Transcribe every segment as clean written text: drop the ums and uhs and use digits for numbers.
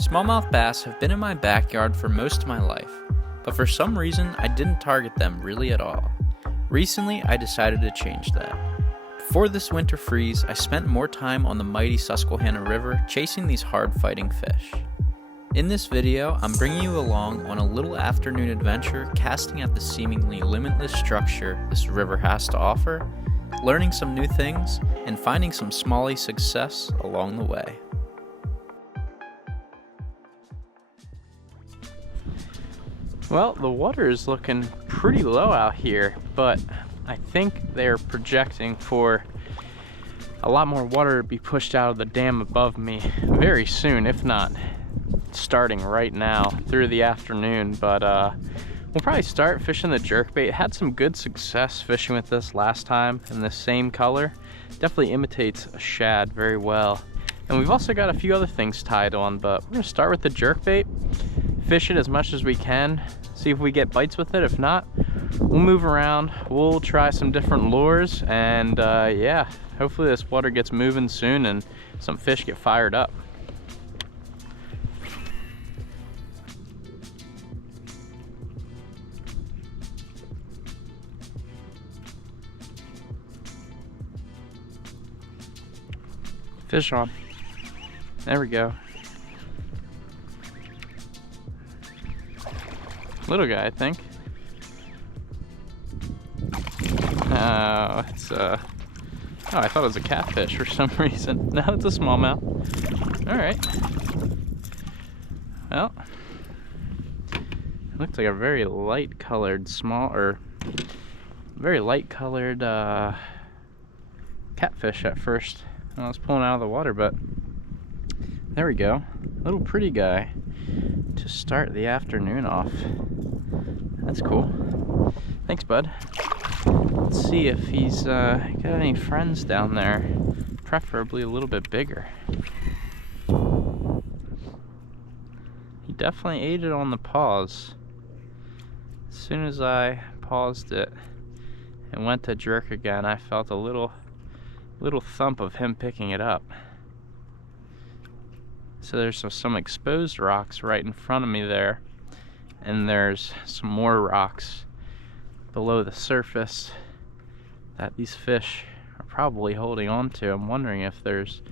Smallmouth bass have been in my backyard for most of my life, but for some reason I didn't target them really at all. Recently I decided to change that. Before this winter freeze, I spent more time on the mighty Susquehanna River chasing these hard-fighting fish. In this video, I'm bringing you along on a little afternoon adventure casting at the seemingly limitless structure this river has to offer, learning some new things, and finding some smallie success along the way. Well, the water is looking pretty low out here, but I think they're projecting for a lot more water to be pushed out of the dam above me very soon, if not starting right now through the afternoon. But we'll probably start fishing the jerkbait. Had some good success fishing with this last time in the same color. Definitely imitates a shad very well. And we've also got a few other things tied on, but we're gonna start with the jerkbait, fish it as much as we can, see if we get bites with it. If not, we'll move around, we'll try some different lures, and yeah, hopefully this water gets moving soon and some fish get fired up. Fish on. There we go. Little guy, I think. Oh, it's oh, I thought it was a catfish for some reason. No, it's a smallmouth. All right. Well, it looks like a very light colored very light colored catfish at first when I was pulling out of the water, but there we go. Little pretty guy to start the afternoon off. That's cool. Thanks, bud. Let's see if he's got any friends down there, preferably a little bit bigger. He definitely ate it on the pause. As soon as I paused it and went to jerk again, I felt a little thump of him picking it up. So there's some exposed rocks right in front of me there, and there's some more rocks below the surface that these fish are probably holding on to. I'm wondering if there's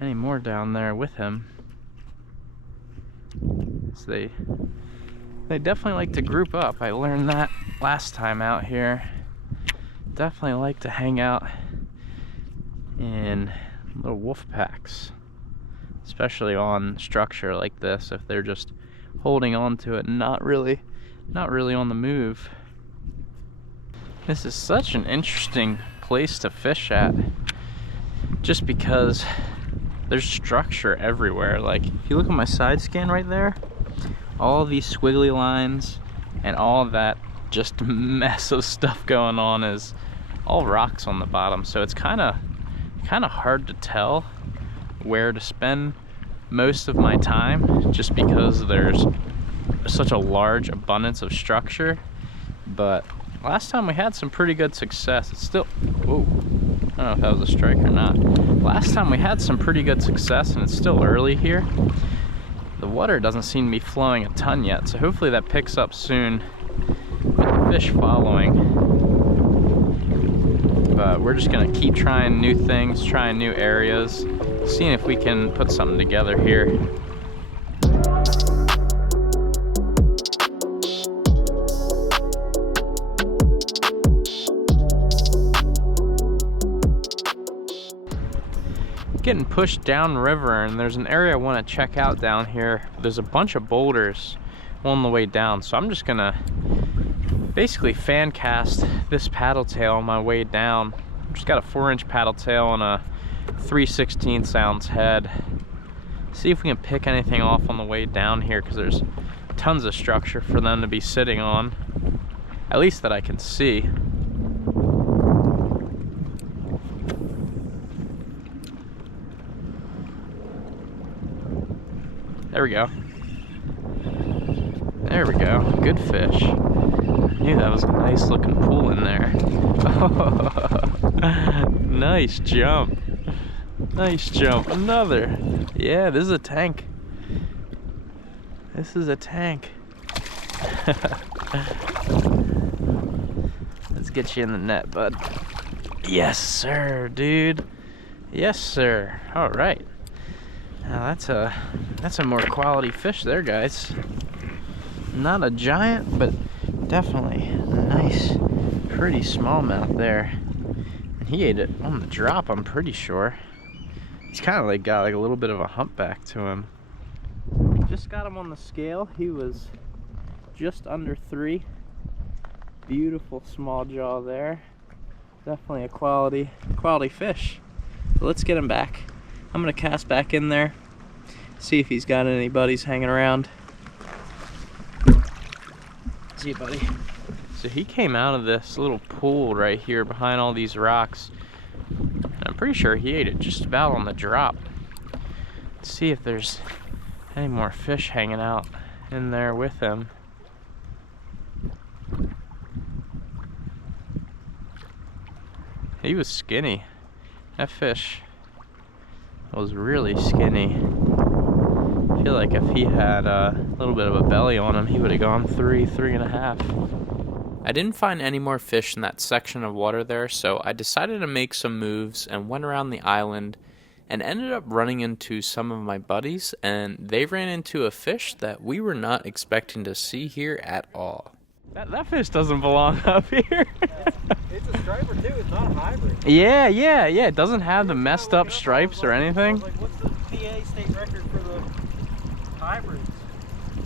any more down there with him. So they definitely like to group up. I learned that last time out here. Definitely like to hang out in little wolf packs, especially on structure like this, if they're just holding on to it and not really on the move. This is such an interesting place to fish at, just because there's structure everywhere. Like, if you look at my side scan right there, all these squiggly lines and all of that just mess of stuff going on is all rocks on the bottom. So it's kind of hard to tell where to spend most of my time, just because there's such a large abundance of structure. But last time we had some pretty good success. It's still, whoa, I don't know if that was a strike or not. Last time we had some pretty good success, and it's still early here. The water doesn't seem to be flowing a ton yet, so hopefully that picks up soon with the fish following. But we're just gonna keep trying new things, trying new areas, seeing if we can put something together here. Getting pushed down river, and there's an area I want to check out down here. There's a bunch of boulders on the way down, so I'm just gonna basically fan cast this paddle tail on my way down. I've just got a 4-inch paddle tail and a 3/16 ounce head. See if we can pick anything off on the way down here, because there's tons of structure for them to be sitting on, at least that I can see. There we go. There we go. Good fish. I knew that was a nice looking pool in there. Oh, nice jump. Nice jump. Another. Yeah, this is a tank. This is a tank. Let's get you in the net, bud. Yes, sir, dude. Yes, sir. All right. Now that's a more quality fish there, guys. Not a giant, but definitely a nice, pretty smallmouth there. And he ate it on the drop, I'm pretty sure. He's kind of like got like a little bit of a humpback to him. Just got him on the scale. He was just under 3. Beautiful small jaw there. Definitely a quality fish. So let's get him back. I'm gonna cast back in there, see if he's got any buddies hanging around. See you, buddy. So he came out of this little pool right here behind all these rocks. And I'm pretty sure he ate it just about on the drop. Let's see if there's any more fish hanging out in there with him. He was skinny. That fish was really skinny. I feel like if he had a little bit of a belly on him, he would have gone 3.5. I didn't find any more fish in that section of water there, so I decided to make some moves and went around the island and ended up running into some of my buddies, and they ran into a fish that we were not expecting to see here at all. That fish doesn't belong up here. It's a striper too, it's not a hybrid. Yeah, it doesn't have the messed up stripes or anything. Like, what's the PA state record for the hybrids?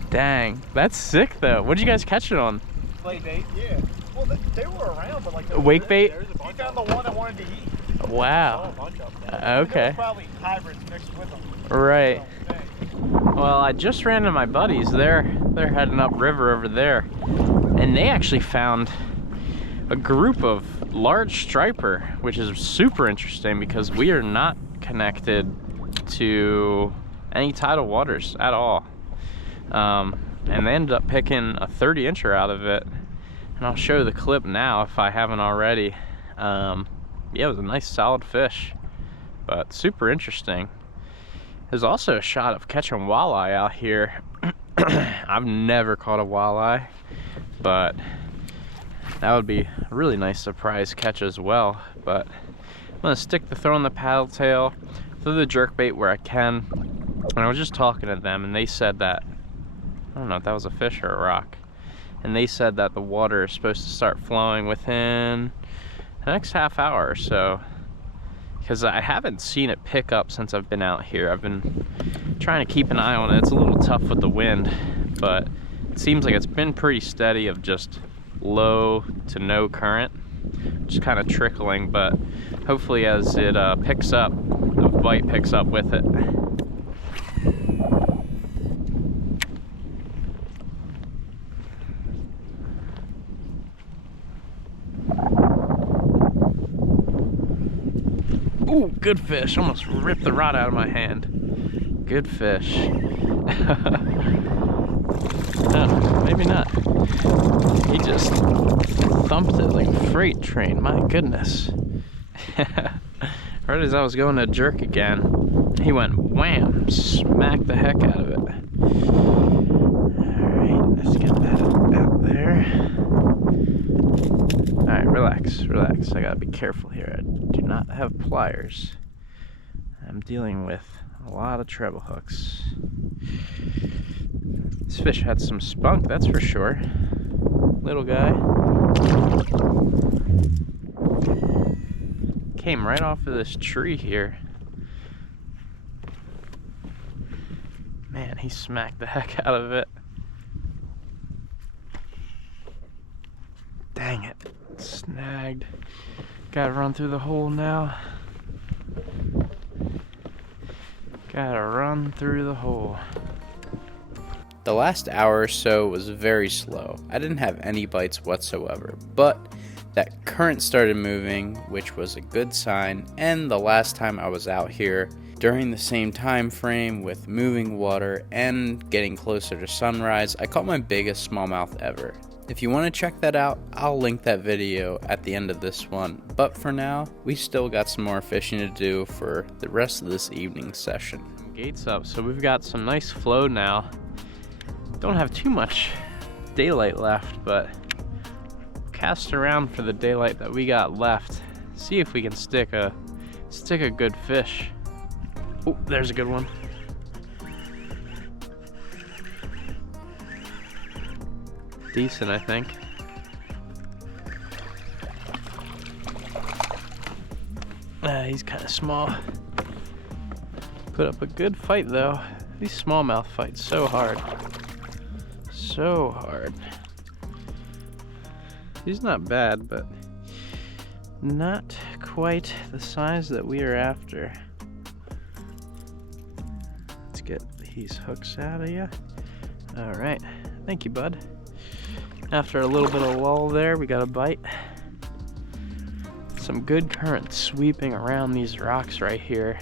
Dang, that's sick though. What'd you guys catch it on? Play bait? Yeah. Well, they were around, but like... Wake bait? He found the one that wanted to eat. Wow. Okay. There was probably hybrids mixed with them. Right. Well, I just ran into my buddies. They're heading up river over there. And they actually found a group of large striper, which is super interesting because we are not connected to any tidal waters at all. And they ended up picking a 30-incher out of it. And I'll show you the clip now if I haven't already. Yeah, it was a nice solid fish, but super interesting. There's also a shot of catching walleye out here. I've never caught a walleye, but that would be a really nice surprise catch as well. But I'm gonna stick the throw on the paddle tail, throw the jerkbait where I can. And I was just talking to them and they said that, I don't know if that was a fish or a rock, and they said that the water is supposed to start flowing within the next half hour or so, because I haven't seen it pick up since I've been out here. I've been trying to keep an eye on it. It's a little tough with the wind, but it seems like it's been pretty steady of just low to no current, just kind of trickling, but hopefully as it picks up, the bite picks up with it. Ooh, good fish. Almost ripped the rod out of my hand. Good fish. No, maybe not. He just thumped it like a freight train. My goodness. Right as I was going to jerk again, he went wham, smacked the heck out of it. Alright, let's get that out there. Alright, relax. I gotta be careful here. I do not have pliers. I'm dealing with a lot of treble hooks. This fish had some spunk, that's for sure. Little guy. Came right off of this tree here. Man, he smacked the heck out of it. Dang it. Snagged. Gotta run through the hole now. Gotta run through the hole. The last hour or so was very slow. I didn't have any bites whatsoever, but that current started moving, which was a good sign, and the last time I was out here during the same time frame with moving water and getting closer to sunrise, I caught my biggest smallmouth ever. If you want to check that out, I'll link that video at the end of this one, but for now, we still got some more fishing to do for the rest of this evening session. Gates up, so we've got some nice flow now. Don't have too much daylight left, but cast around for the daylight that we got left. See if we can stick a good fish. Oh, there's a good one. Decent, I think. He's kind of small. Put up a good fight though. These smallmouth fight so hard. So hard. He's not bad, but not quite the size that we are after. Let's get these hooks out of you. Alright, thank you, bud. After a little bit of lull there, we got a bite. Some good current sweeping around these rocks right here,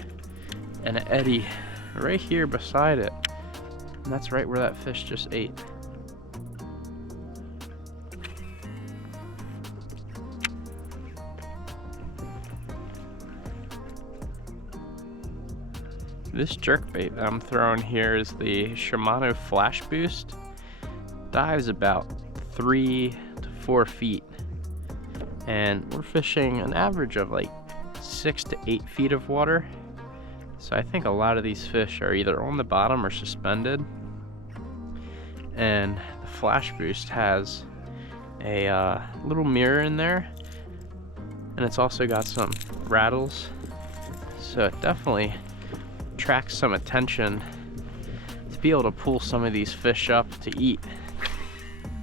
and an eddy right here beside it. And that's right where that fish just ate. This jerkbait that I'm throwing here is the Shimano Flash Boost. Dives about 3 to 4 feet. And we're fishing an average of like 6 to 8 feet of water. So I think a lot of these fish are either on the bottom or suspended. And the Flash Boost has a little mirror in there. And it's also got some rattles. So it definitely attracts some attention to be able to pull some of these fish up to eat.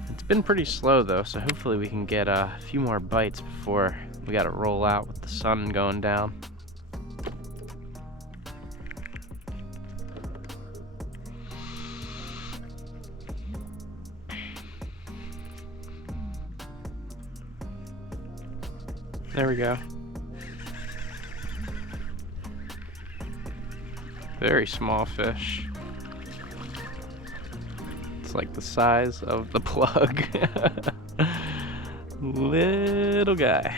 It's been pretty slow though, so hopefully we can get a few more bites before we gotta roll out with the sun going down. There we go. Very small fish. It's like the size of the plug. Little guy.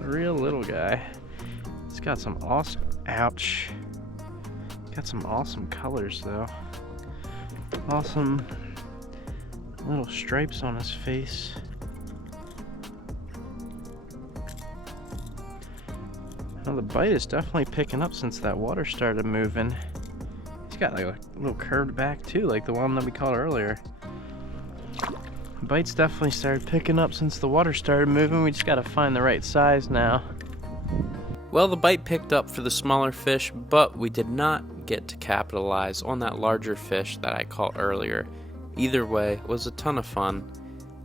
Real little guy. It's got some awesome, ouch. Got some awesome colors though. Awesome little stripes on his face. Well, the bite is definitely picking up since that water started moving. He's got like a little curved back too, like the one that we caught earlier. The bite's definitely started picking up since the water started moving. We just gotta find the right size now. Well, the bite picked up for the smaller fish, but we did not get to capitalize on that larger fish that I caught earlier. Either way, it was a ton of fun.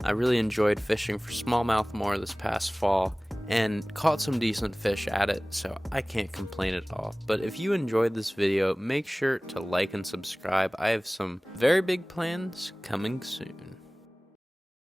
I really enjoyed fishing for smallmouth more this past fall and caught some decent fish at it, so I can't complain at all. But if you enjoyed this video, make sure to like and subscribe. I have some very big plans coming soon.